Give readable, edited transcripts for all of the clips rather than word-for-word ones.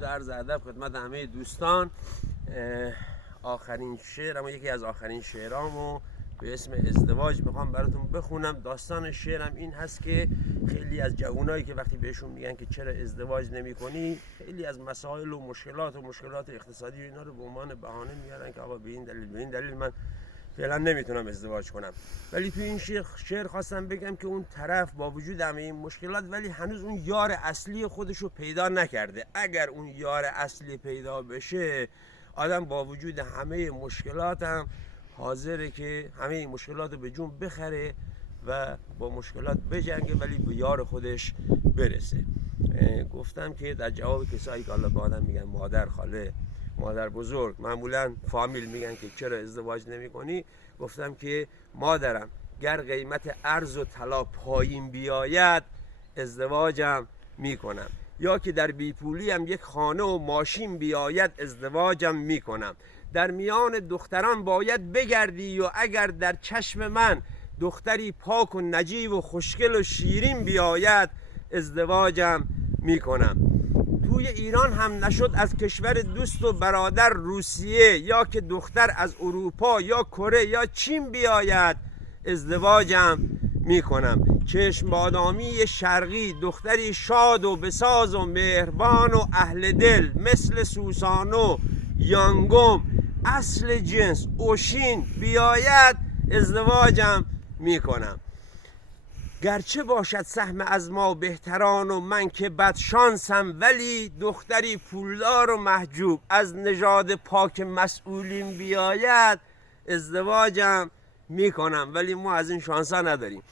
درود و عرض ادب خدمت همه دوستان. آخرین شعر، اما یکی از آخرین شعرامو به اسم ازدواج میخوام براتون بخونم. داستان شعرم این هست که خیلی از جوانایی که وقتی بهشون میگن که چرا ازدواج نمی کنی، خیلی از مسائل و مشکلات اقتصادی و اینا رو به عنوان بهانه میارن که آقا به این دلیل من فعلا نمیتونم ازدواج کنم. ولی تو این شعر خواستم بگم که اون طرف با وجود همه این مشکلات ولی هنوز اون یار اصلی خودشو پیدا نکرده. اگر اون یار اصلی پیدا بشه، آدم با وجود همه مشکلات هم حاضره که همه این مشکلات رو به جون بخره و با مشکلات بجنگه ولی به یار خودش برسه. گفتم که در جواب کسایی که الله به آدم میگن مادر، خاله، مادر بزرگ، معمولا فامیل میگن که چرا ازدواج نمی کنی، گفتم که مادرم گر قیمت ارز و طلا پایین بیاید ازدواجم میکنم، یا که در بیپولی هم یک خانه و ماشین بیاید ازدواجم میکنم. در میان دختران باید بگردی و اگر در چشم من دختری پاک و نجیب و خوشگل و شیرین بیاید ازدواجم میکنم. توی ایران هم نشد از کشور دوست و برادر روسیه، یا که دختر از اروپا یا کره یا چین بیاید ازدواجم میکنم. چشم بادامی شرقی، دختری شاد و بساز و مهربان و اهل دل مثل سوسانو، یانگوم، اصل جنس، اوشین بیاید ازدواجم میکنم. گرچه باشد سهم از ما بهتران و من که بدشانسم، ولی دختری پولدار و محجوب از نژاد پاک مسئولین بیاید ازدواجم میکنم. ولی ما از این شانسا نداریم.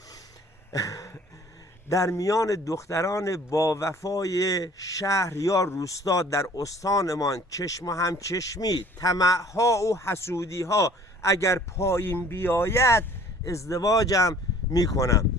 در میان دختران با وفای شهر یا روستا در استانمان چشم و همچشمی، طمعها و حسودی ها اگر پایین بیاید ازدواجم میکنم.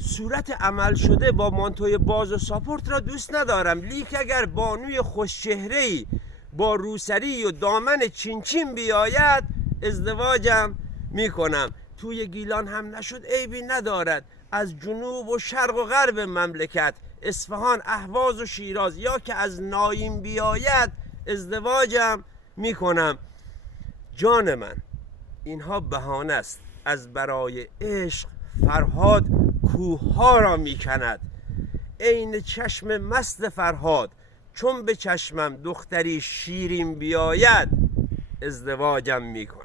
صورت عمل شده با مانتوی باز و ساپورت را دوست ندارم، لیک اگر بانوی خوشچهره‌ای با روسری و دامن چین بیاید ازدواجم میکنم. توی گیلان هم نشد عیبی ندارد، از جنوب و شرق و غرب مملکت، اصفهان، اهواز و شیراز، یا که از نایم بیاید ازدواجم میکنم. جان من اینها بهانه است، از برای عشق فرهاد کوه‌ها را میکند. عین چشم مست فرهاد چون به چشمم دختری شیرین بیاید ازدواجم میکنم.